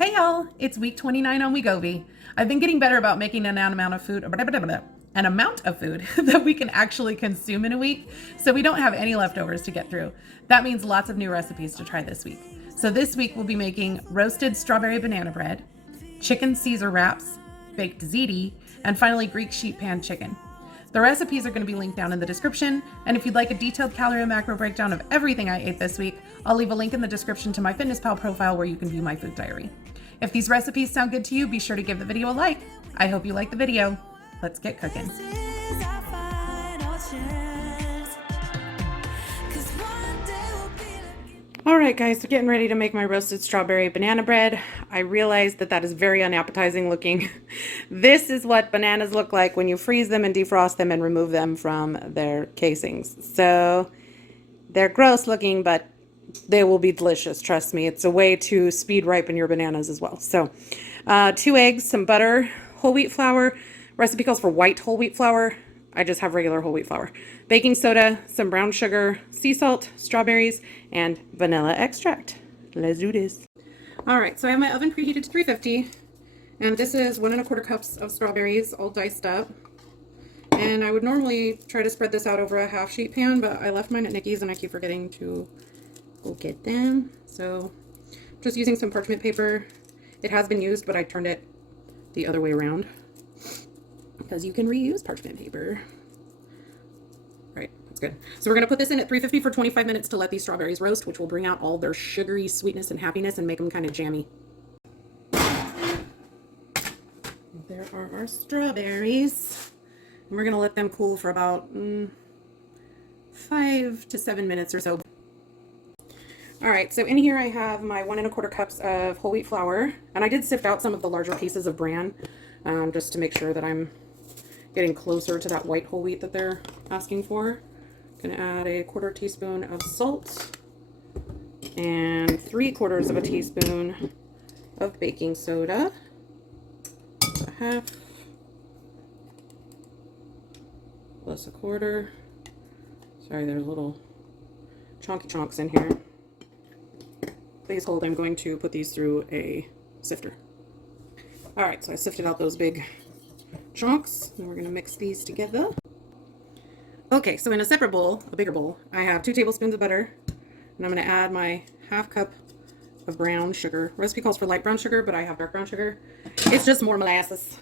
Hey y'all, it's week 29 on Wegovy. I've been getting better about making an amount of food that we can actually consume in a week, so we don't have any leftovers to get through. That means lots of new recipes to try this week. So this week we'll be making roasted strawberry banana bread, chicken Caesar wraps, baked ziti, and finally Greek sheetpan chicken. The recipes are going to be linked down in the description, and if you'd like a detailed calorie and macro breakdown of everything I ate this week, I'll leave a link in the description to my FitnessPal profile where you can view my food diary. If these recipes sound good to you, be sure to give the video a like. I hope you like the video. Let's get cooking. All right, guys, so getting ready to make my roasted strawberry banana bread. I realized that is very unappetizing looking. This is what bananas look like when you freeze them and defrost them and remove them from their casings. So they're gross looking, but they will be delicious, trust me. It's a way to speed ripen your bananas as well. So 2 eggs, some butter, whole wheat flour. Recipe calls for white whole wheat flour. I just have regular whole wheat flour. Baking soda, some brown sugar, sea salt, strawberries, and vanilla extract. Let's do this. All right, so I have my oven preheated to 350, and this is 1 1/4 cups of strawberries, all diced up. And I would normally try to spread this out over a half sheet pan, but I left mine at Nikki's and I keep forgetting to go get them. So I'm just using some parchment paper. It has been used, but I turned it the other way around because you can reuse parchment paper. Right, that's good. So we're going to put this in at 350 for 25 minutes to let these strawberries roast, which will bring out all their sugary sweetness and happiness and make them kind of jammy. There are our strawberries. And we're going to let them cool for about 5 to 7 minutes or so. All right, so in here I have my 1 1/4 cups of whole wheat flour, and I did sift out some of the larger pieces of bran just to make sure that I'm getting closer to that white whole wheat that they're asking for. Gonna add a 1/4 teaspoon of salt and 3/4 teaspoon of baking soda. A half plus a 1/4. Sorry, there's little chonky chunks in here. Please hold, I'm going to put these through a sifter. All right, so I sifted out those big chunks, and we're gonna mix these together. Okay, so in a separate bowl, a bigger bowl, I have 2 tablespoons of butter, and I'm gonna add my 1/2 cup of brown sugar. Recipe calls for light brown sugar, but I have dark brown sugar. It's just more molasses.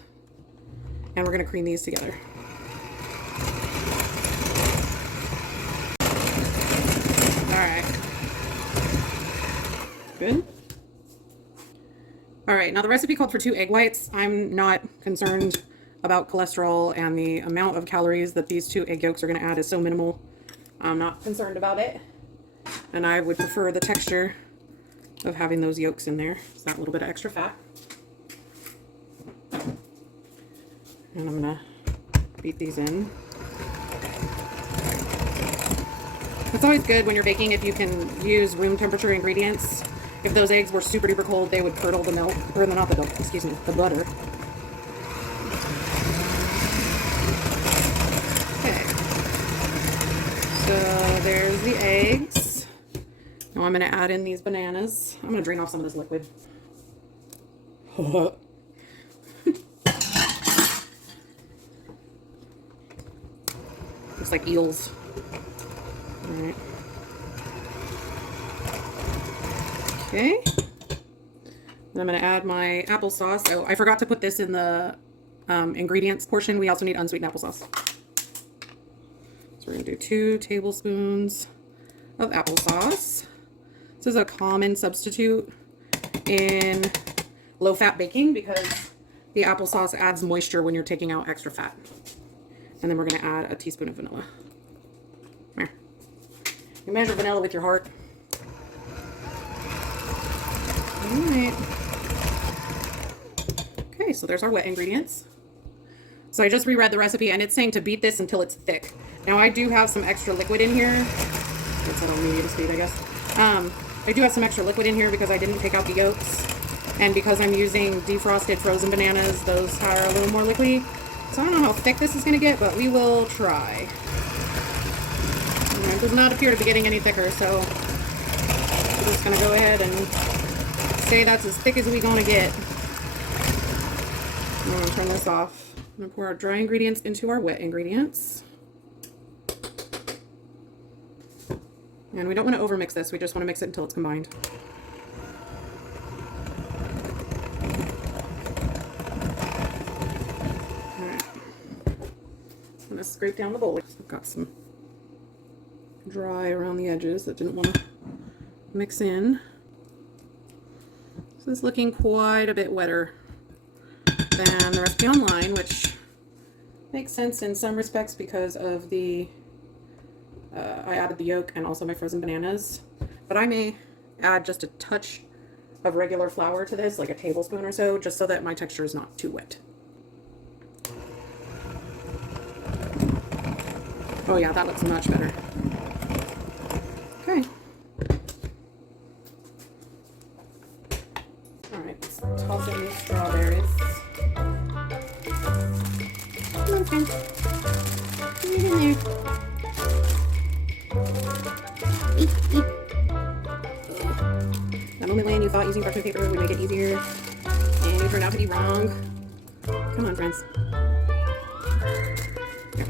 And we're gonna cream these together. All right. Good. All right, now the recipe called for 2 egg whites. I'm not concerned about cholesterol, and the amount of calories that these 2 egg yolks are going to add is so minimal. I'm not concerned about it. And I would prefer the texture of having those yolks in there. It's that little bit of extra fat. And I'm going to beat these in. It's always good when you're baking if you can use room temperature ingredients. If those eggs were super duper cold, they would curdle the milk, or not the milk, excuse me, the butter. Okay. So there's the eggs. Now I'm going to add in these bananas. I'm going to drain off some of this liquid. Looks like eels. All right. Okay, and I'm going to add my applesauce. Oh, I forgot to put this in the ingredients portion. We also need unsweetened applesauce. So we're going to do 2 tablespoons of applesauce. This is a common substitute in low-fat baking because the applesauce adds moisture when you're taking out extra fat. And then we're going to add a teaspoon of vanilla. Here. You measure vanilla with your heart. Alright. Okay, so there's our wet ingredients. So I just reread the recipe and it's saying to beat this until it's thick. Now I do have some extra liquid in here. It's at a medium speed, I guess. I do have some extra liquid in here because I didn't take out the yolks. And because I'm using defrosted frozen bananas, those are a little more liquidy. So I don't know how thick this is going to get, but we will try. And it does not appear to be getting any thicker, so I'm just going to go ahead and say that's as thick as we gonna get. I'm gonna turn this off. I'm gonna pour our dry ingredients into our wet ingredients. And we don't want to overmix this, we just want to mix it until it's combined. Alright. I'm gonna scrape down the bowl. I've got some dry around the edges that didn't want to mix in. This is looking quite a bit wetter than the recipe online, which makes sense in some respects because of the I added the yolk and also my frozen bananas, but I may add just a touch of regular flour to this, like a tablespoon or so, just so that my texture is not too wet. Oh yeah, that looks much better. Okay. All right, let's toss in the strawberries. Come on, friends. Get in there. Eat, eat. Not only when you thought using parchment paper would make it easier, and you turned out to be wrong. Come on, friends. Okay.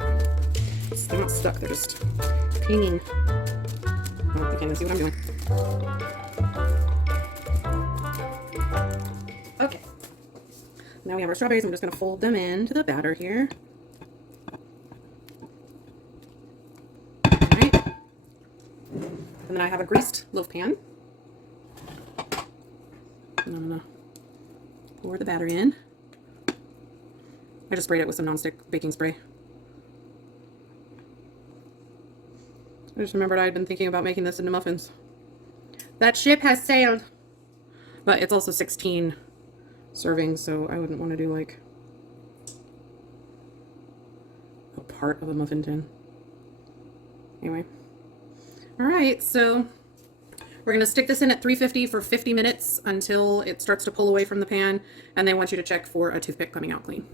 They're not stuck, they're just pinging. Oh, you can't see what I'm doing. Okay. Now we have our strawberries. I'm just going to fold them into the batter here. Alright. And then I have a greased loaf pan. And I'm going to pour the batter in. I just sprayed it with some nonstick baking spray. I just remembered I had been thinking about making this into muffins. That ship has sailed. But it's also 16 servings, so I wouldn't want to do like a part of a muffin tin. Anyway. Alright, so we're going to stick this in at 350 for 50 minutes until it starts to pull away from the pan, and they want you to check for a toothpick coming out clean.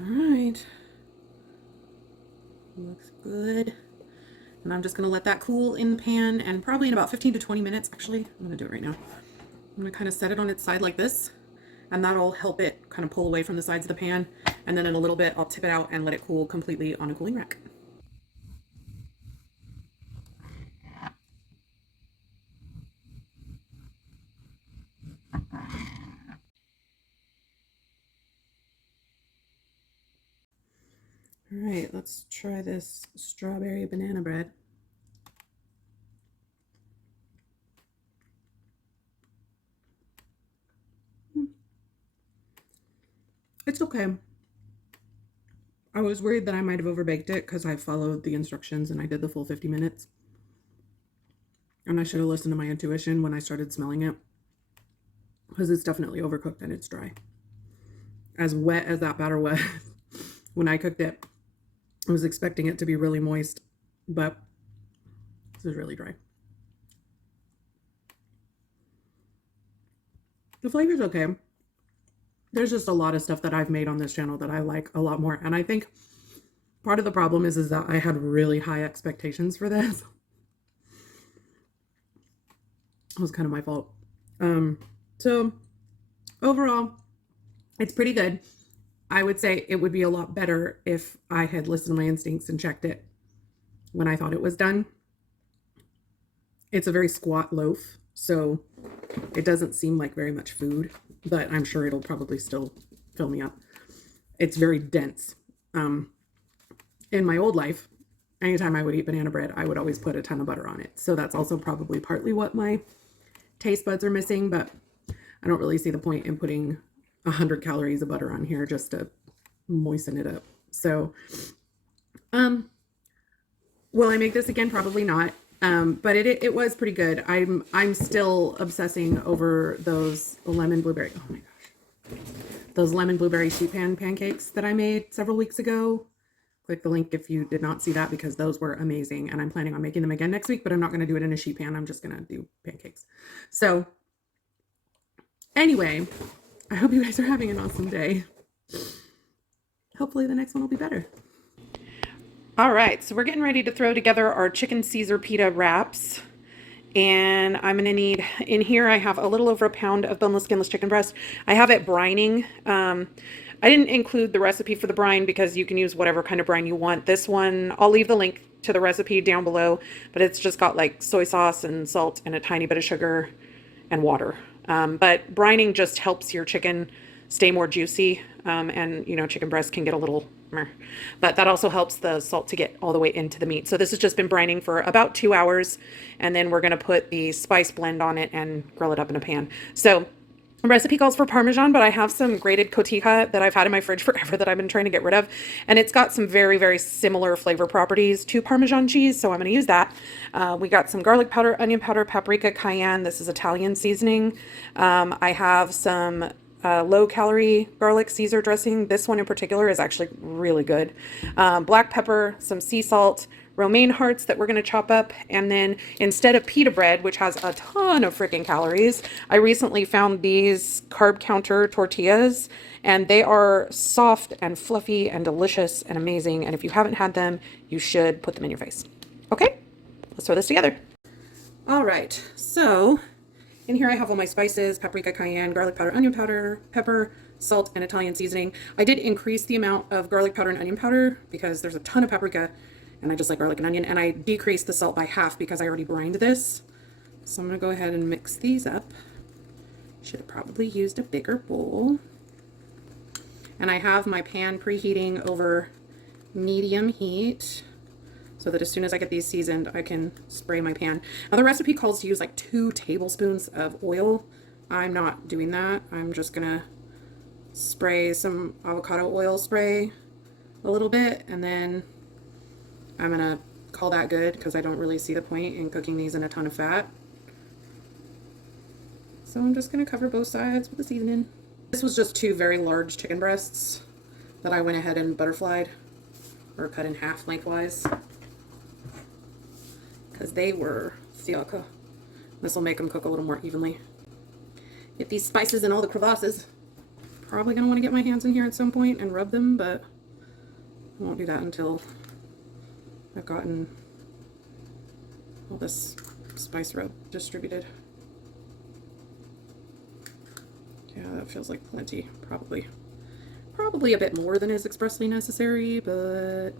Alright, looks good. And I'm just going to let that cool in the pan, and probably in about 15 to 20 minutes, actually, I'm going to do it right now. I'm going to kind of set it on its side like this, and that'll help it kind of pull away from the sides of the pan. And then in a little bit, I'll tip it out and let it cool completely on a cooling rack. All right, let's try this strawberry banana bread. It's okay. I was worried that I might have overbaked it because I followed the instructions and I did the full 50 minutes. And I should have listened to my intuition when I started smelling it, because it's definitely overcooked and it's dry. As wet as that batter was when I cooked it, I was expecting it to be really moist, but this is really dry. The flavor's okay. There's just a lot of stuff that I've made on this channel that I like a lot more. And I think part of the problem is that I had really high expectations for this. It was kind of my fault. So overall, it's pretty good. I would say it would be a lot better if I had listened to my instincts and checked it when I thought it was done. It's a very squat loaf, so it doesn't seem like very much food, but I'm sure it'll probably still fill me up. It's very dense. In my old life, anytime I would eat banana bread, I would always put a ton of butter on it. So that's also probably partly what my taste buds are missing, but I don't really see the point in putting 100 calories of butter on here just to moisten it up. So, will I make this again? Probably not. But it was pretty good. I'm still obsessing over those lemon blueberry. Oh my gosh. Those lemon blueberry sheetpan pancakes that I made several weeks ago. Click the link if you did not see that, because those were amazing. And I'm planning on making them again next week, but I'm not going to do it in a sheet pan. I'm just going to do pancakes. So anyway, I hope you guys are having an awesome day. Hopefully the next one will be better. All right, so we're getting ready to throw together our chicken Caesar pita wraps. And I'm going to need, in here I have a little over a pound of boneless, skinless chicken breast. I have it brining. I didn't include the recipe for the brine because you can use whatever kind of brine you want. This one, I'll leave the link to the recipe down below, but it's just got like soy sauce and salt and a tiny bit of sugar and water. But brining just helps your chicken stay more juicy, and you know, chicken breast can get a little meh. But that also helps the salt to get all the way into the meat. So this has just been brining for about 2 hours, and then we're going to put the spice blend on it and grill it up in a pan. So the recipe calls for Parmesan, but I have some grated cotija that I've had in my fridge forever that I've been trying to get rid of. And it's got some very, very similar flavor properties to Parmesan cheese, so I'm going to use that. We got some garlic powder, onion powder, paprika, cayenne. This is Italian seasoning. I have some low-calorie garlic Caesar dressing. This one in particular is actually really good. Black pepper, some sea salt, romaine hearts that we're going to chop up, and then instead of pita bread, which has a ton of freaking calories, I recently found these carb counter tortillas, and they are soft and fluffy and delicious and amazing, and if you haven't had them, you should put them in your face. Okay, let's throw this together. All right, so in here I have all my spices: paprika, cayenne, garlic powder, onion powder, pepper, salt, and Italian seasoning. I did increase the amount of garlic powder and onion powder because there's a ton of paprika and I just like garlic and onion, and I decreased the salt by half because I already brined this. So I'm gonna go ahead and mix these up. Should have probably used a bigger bowl. And I have my pan preheating over medium heat so that as soon as I get these seasoned, I can spray my pan. Now the recipe calls to use like 2 tablespoons of oil. I'm not doing that. I'm just gonna spray some avocado oil spray a little bit, and then I'm gonna call that good because I don't really see the point in cooking these in a ton of fat. So I'm just gonna cover both sides with the seasoning. This was just 2 very large chicken breasts that I went ahead and butterflied or cut in half lengthwise because they were thick. This will make them cook a little more evenly. Get these spices in all the crevasses. Probably gonna want to get my hands in here at some point and rub them, but I won't do that until I've gotten all this spice rub distributed. Yeah, that feels like plenty. Probably a bit more than is expressly necessary, but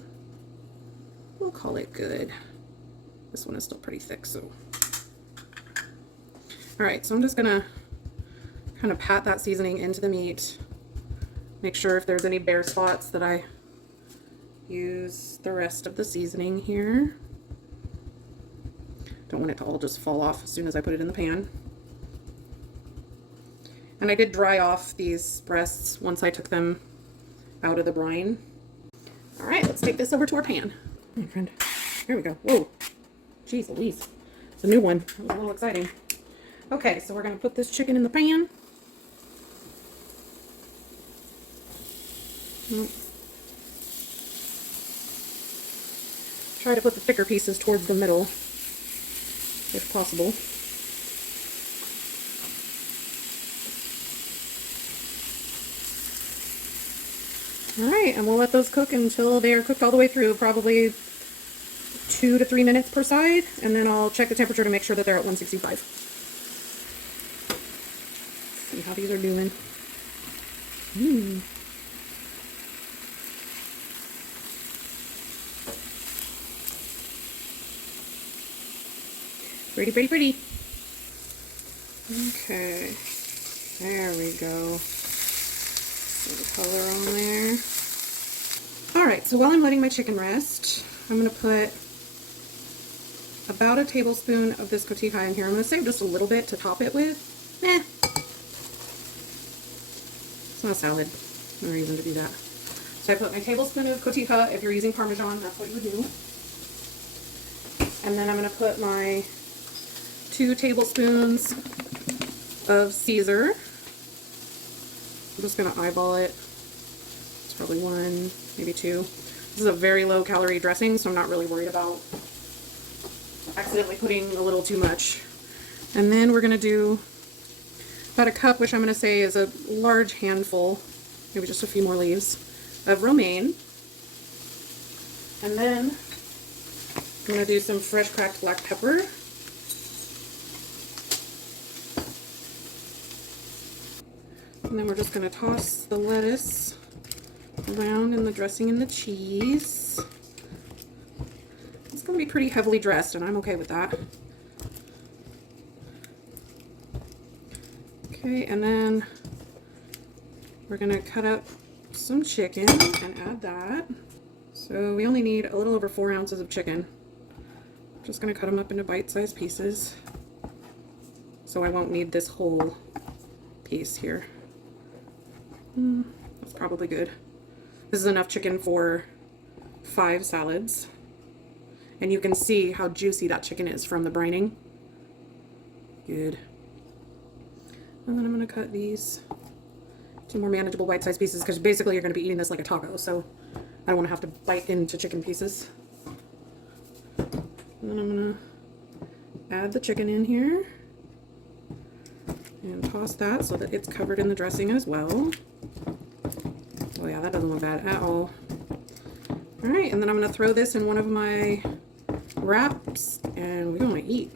we'll call it good. This one is still pretty thick, so. All right, so I'm just gonna kind of pat that seasoning into the meat. Make sure if there's any bare spots that I use the rest of the seasoning here. Don't want it to all just fall off as soon as I put it in the pan. And I did dry off these breasts once I took them out of the brine. All right, let's take this over to our pan. Oh, friend. Here we go. Whoa. Jeez Louise. It's a new one. That was a little exciting. Okay, so we're going to put this chicken in the pan. Try to put the thicker pieces towards the middle, if possible. Alright, and we'll let those cook until they are cooked all the way through, probably 2 to 3 minutes per side, and then I'll check the temperature to make sure that they're at 165. See how these are doing. Pretty, pretty, pretty. Okay, there we go. Put the color on there. Alright, so while I'm letting my chicken rest, I'm going to put about a tablespoon of this cotija in here. I'm going to save just a little bit to top it with. It's not a salad. No reason to do that. So I put my tablespoon of cotija. If you're using Parmesan, that's what you would do. And then I'm going to put my 2 tablespoons of Caesar. I'm just going to eyeball it. It's probably 1, maybe 2. This is a very low calorie dressing, so I'm not really worried about accidentally putting a little too much. And then we're going to do about a cup, which I'm going to say is a large handful, maybe just a few more leaves, of romaine. And then I'm going to do some fresh cracked black pepper. And then we're just going to toss the lettuce around in the dressing and the cheese. It's going to be pretty heavily dressed, and I'm okay with that. Okay, and then we're going to cut up some chicken and add that. So we only need a little over 4 ounces of chicken. I'm just going to cut them up into bite-sized pieces, so I won't need this whole piece here. That's probably good. This is enough chicken for 5 salads. And you can see how juicy that chicken is from the brining. Good. And then I'm going to cut these 2 more manageable bite-sized pieces, because basically you're going to be eating this like a taco, so I don't want to have to bite into chicken pieces. And then I'm going to add the chicken in here and toss that so that it's covered in the dressing as well. Oh yeah, that doesn't look bad at all. All right, and then I'm going to throw this in one of my wraps, and we're going to eat.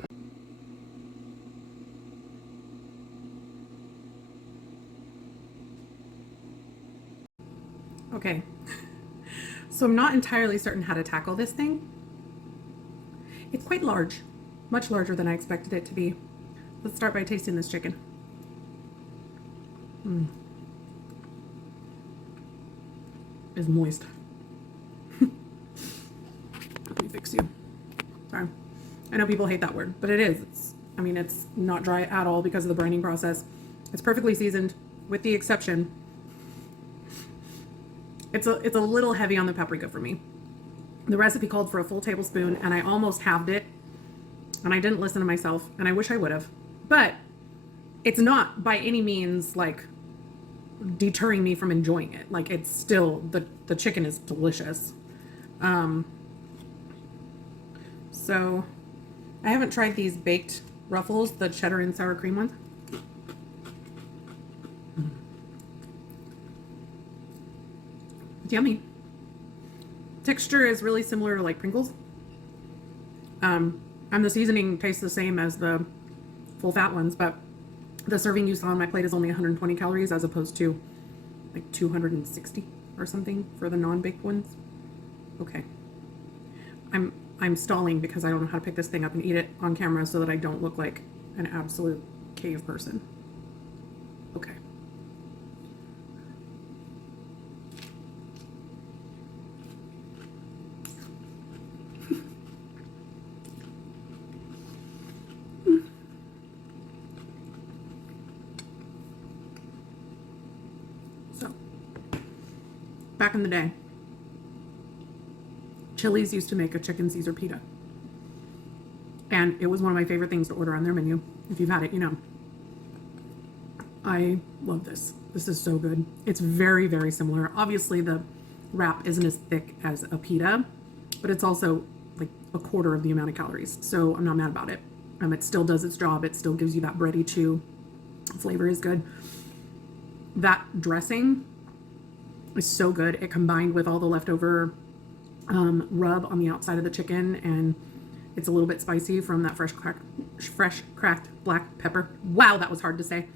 Okay, so I'm not entirely certain how to tackle this thing. It's quite large, much larger than I expected it to be. Let's start by tasting this chicken. It's moist. Let me fix you. Sorry. I know people hate that word, but it is. I mean, it's not dry at all because of the brining process. It's perfectly seasoned, with the exception. It's a little heavy on the paprika for me. The recipe called for a full tablespoon, and I almost halved it, and I didn't listen to myself, and I wish I would have. But it's not by any means like deterring me from enjoying it. Like, it's still, the chicken is delicious. So I haven't tried these baked Ruffles, the cheddar and sour cream ones. It's yummy. Texture is really similar to like Pringles. And the seasoning tastes the same as the full fat ones, but the serving you saw on my plate is only 120 calories as opposed to like 260 or something for the non-baked ones. Okay. I'm stalling because I don't know how to pick this thing up and eat it on camera so that I don't look like an absolute cave person. Okay. So, back in the day, Chili's used to make a chicken Caesar pita. And it was one of my favorite things to order on their menu. If you've had it, you know. I love this. This is so good. It's very, very similar. Obviously, the wrap isn't as thick as a pita, but it's also like a quarter of the amount of calories. So I'm not mad about it. It still does its job. It still gives you that bready chew. Flavor is good. That dressing is so good. It combined with all the leftover rub on the outside of the chicken, and it's a little bit spicy from that fresh cracked black pepper. Wow, that was hard to say.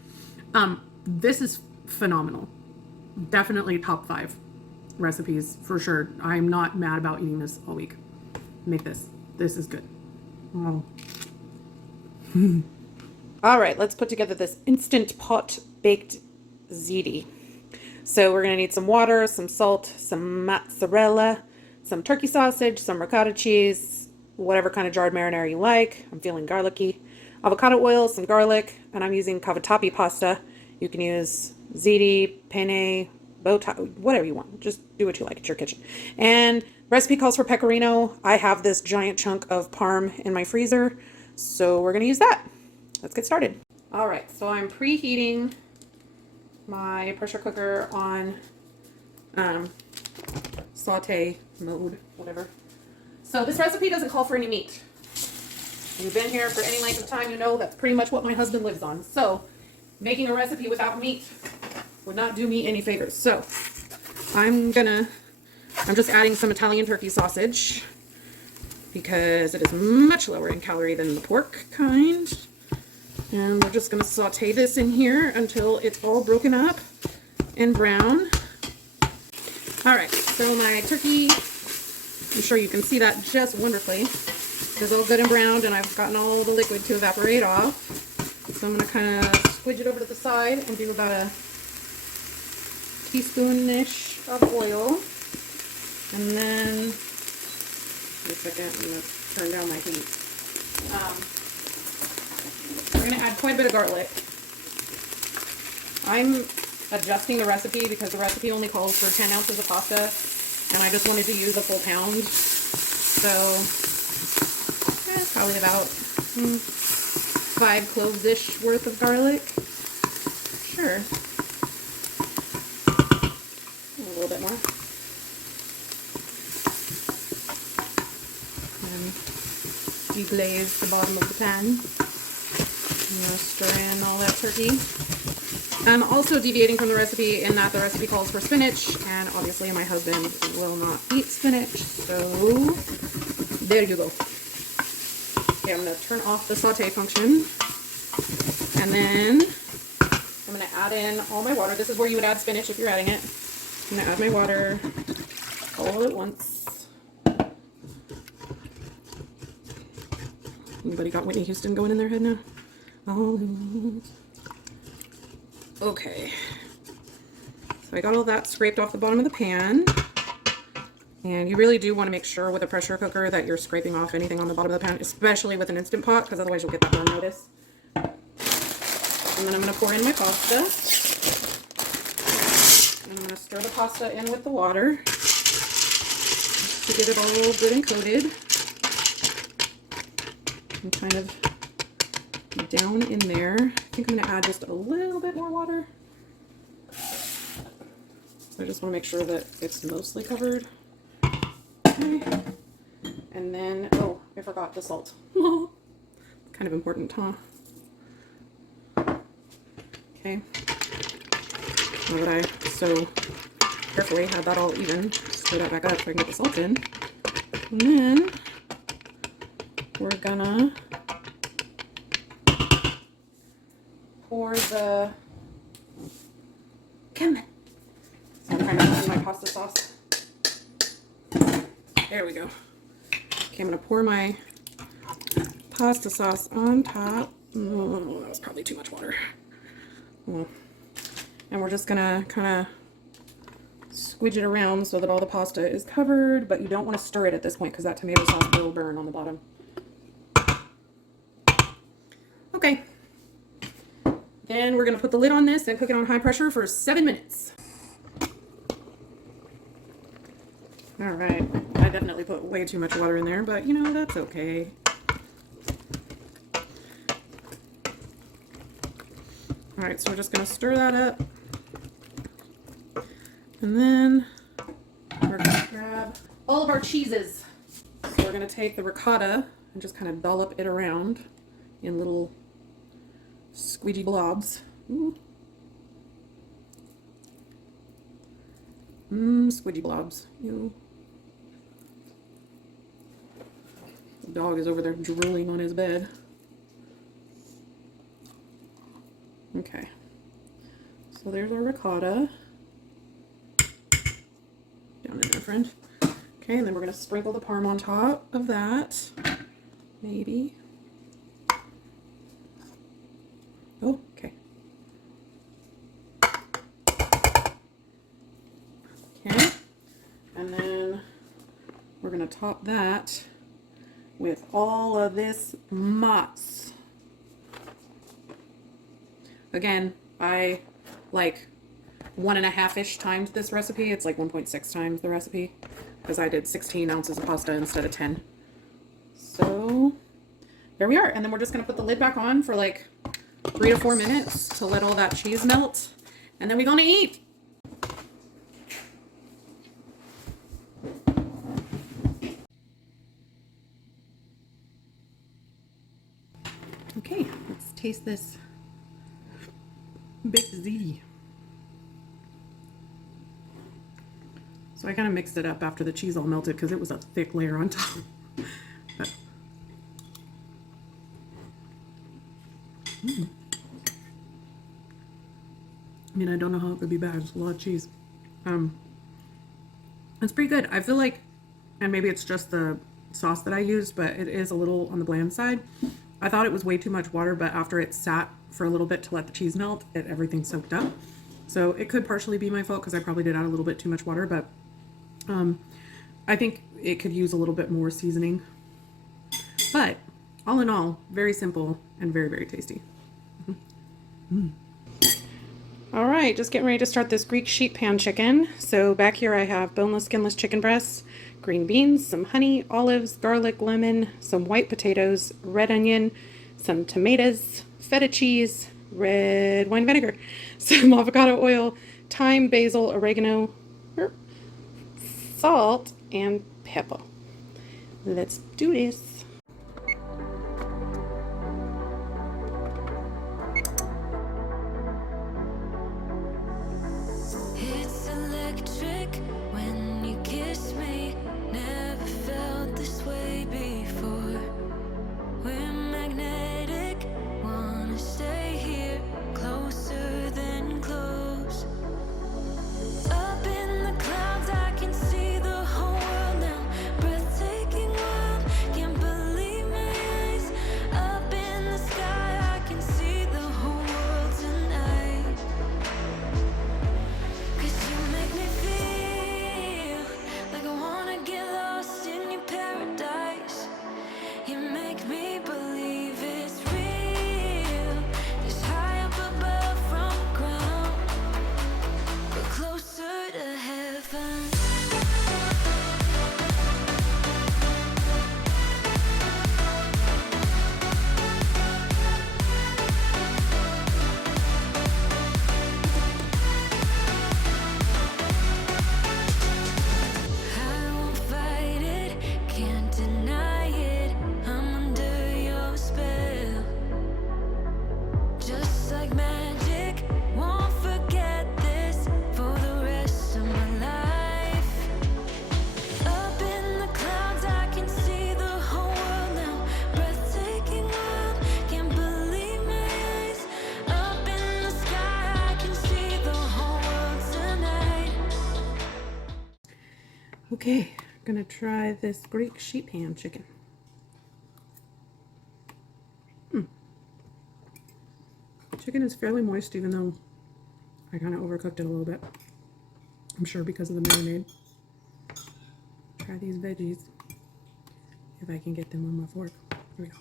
This is phenomenal. Definitely top 5 recipes for sure. I'm not mad about eating this all week. Make this. This is good. Oh. All right, let's put together this instant pot baked ziti. So we're gonna need some water, some salt, some mozzarella, some turkey sausage, some ricotta cheese, whatever kind of jarred marinara you like. I'm feeling garlicky. Avocado oil, some garlic, and I'm using cavatappi pasta. You can use ziti, penne, bow tie, whatever you want. Just do what you like. It's your kitchen. And recipe calls for pecorino. I have this giant chunk of parm in my freezer, so we're gonna use that. Let's get started. All right, so I'm preheating my pressure cooker on saute mode, whatever. So this recipe doesn't call for any meat. If you've been here for any length of time, you know that's pretty much what my husband lives on. So making a recipe without meat would not do me any favors. So I'm gonna I'm just adding some Italian turkey sausage because it is much lower in calorie than the pork kind. And we're just going to saute this in here until it's all broken up and brown. All right, so my turkey, I'm sure you can see that just wonderfully. It's all good and browned, and I've gotten all the liquid to evaporate off. So I'm going to kind of squidge it over to the side and do about a teaspoon-ish of oil. And then, wait a second, I'm going to turn down my heat. We're going to add quite a bit of garlic. I'm adjusting the recipe because the recipe only calls for 10 ounces of pasta, and I just wanted to use a full pound. So, probably about 5 cloves-ish worth of garlic. Sure. A little bit more. And deglaze the bottom of the pan. I'm going to stir in all that turkey. I'm also deviating from the recipe in that the recipe calls for spinach, and obviously my husband will not eat spinach, so there you go. Okay, I'm going to turn off the saute function, and then I'm going to add in all my water. This is where you would add spinach if you're adding it. I'm going to add my water all at once. Anybody got Whitney Houston going in their head now? Oh. Okay, so I got all that scraped off the bottom of the pan, and you really do want to make sure with a pressure cooker that you're scraping off anything on the bottom of the pan, especially with an Instant Pot, because otherwise you'll get that burn notice. And then I'm going to pour in my pasta, and I'm going to stir the pasta in with the water to get it all good and coated, and kind of down in there. I think I'm going to add just a little bit more water. So I just want to make sure that it's mostly covered. Okay. And then, oh, I forgot the salt. Kind of important, huh? Okay. Now that I so carefully had that all even, stir that back up so I can get the salt in. And then we're gonna pour the, come on. So I'm trying to put in my pasta sauce. There we go. Okay, I'm gonna pour my pasta sauce on top. Oh, that was probably too much water. Oh. And we're just gonna kind of squidge it around so that all the pasta is covered, but you don't want to stir it at this point because that tomato sauce will burn on the bottom. Okay. Then we're going to put the lid on this and cook it on high pressure for 7 minutes. All right. I definitely put way too much water in there, but you know, that's okay. All right, so we're just going to stir that up. And then we're going to grab all of our cheeses. So we're going to take the ricotta and just kind of dollop it around in little squeegee blobs. Ooh. Squidgy blobs. Ew. The dog is over there drooling on his bed. Okay. So there's our ricotta. Down in there, friend. Okay, and then we're going to sprinkle the parm on top of that. Maybe. Oh, okay. Okay. And then we're going to top that with all of this mozz. Again, I like 1.5-ish times this recipe. It's like 1.6 times the recipe because I did 16 ounces of pasta instead of 10. So there we are. And then we're just going to put the lid back on for like 3 to 4 minutes to let all that cheese melt. And then we're going to eat. Okay, let's taste this baked ziti. So I kind of mixed it up after the cheese all melted because it was a thick layer on top. But, I mean, I don't know how it could be bad. It's a lot of cheese. It's pretty good. I feel like, and maybe it's just the sauce that I used, but it is a little on the bland side. I thought it was way too much water, but after it sat for a little bit to let the cheese melt, everything soaked up. So it could partially be my fault because I probably did add a little bit too much water, but I think it could use a little bit more seasoning. But all in all, very simple and very, very tasty. All right, just getting ready to start this Greek sheet pan chicken. So back here I have boneless, skinless chicken breasts, green beans, some honey, olives, garlic, lemon, some white potatoes, red onion, some tomatoes, feta cheese, red wine vinegar, some avocado oil, thyme, basil, oregano, salt, and pepper. Let's do this. Okay, I'm gonna try this Greek sheet pan chicken. Chicken is fairly moist, even though I kind of overcooked it a little bit. I'm sure because of the marinade. Try these veggies, if I can get them on my fork. Here we go.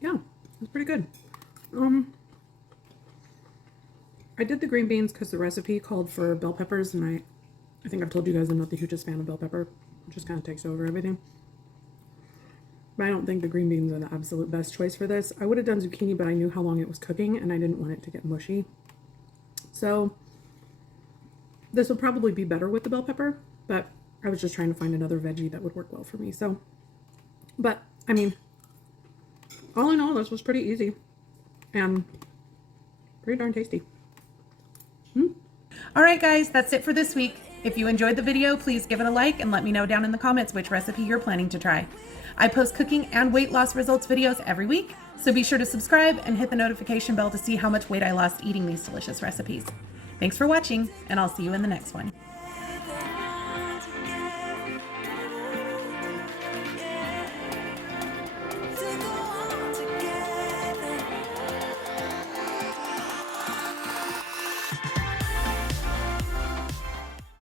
Yeah, it's pretty good. I did the green beans because the recipe called for bell peppers, and I think I've told you guys I'm not the hugest fan of bell pepper. It just kind of takes over everything. But I don't think the green beans are the absolute best choice for this. I would have done zucchini, but I knew how long it was cooking, and I didn't want it to get mushy. So this will probably be better with the bell pepper, but I was just trying to find another veggie that would work well for me. So, but I mean, all in all, this was pretty easy and pretty darn tasty. All right, guys, that's it for this week. If you enjoyed the video, please give it a like and let me know down in the comments which recipe you're planning to try. I post cooking and weight loss results videos every week, so be sure to subscribe and hit the notification bell to see how much weight I lost eating these delicious recipes. Thanks for watching, and I'll see you in the next one.